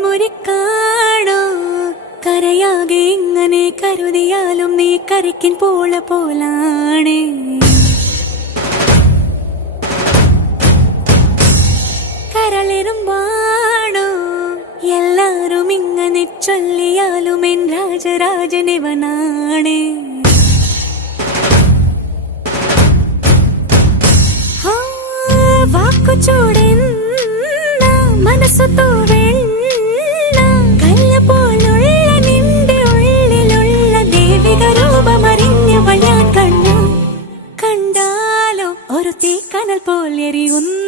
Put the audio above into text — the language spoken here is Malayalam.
മുറിക്കാണോ കരയാകെ ഇങ്ങനെ കരുതിയാലും നീ കരയ്ക്കിൻ പോലാണ് കരളിരുമ്പാണോ എല്ലാരും ഇങ്ങനെ ചൊല്ലിയാലും എൻ രാജരാജനിവനാണ് വാക്കു ചൂടെന്ന മനസ്സു തോവെണ്ണ കല്ല പോലുള്ള നിന്റെ ഉള്ളിലുള്ള ദേവിക രൂപമറിഞ്ഞവൾ ഞാൻ കണ്ടു കണ്ടാലോ ഒരു തീക്കനൽ പോലെ എരിയുന്നു